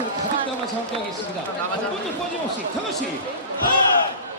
멘트를 가득 담아서 함께하겠습니다. 한 번도 빠짐없이, 강호 씨, 하!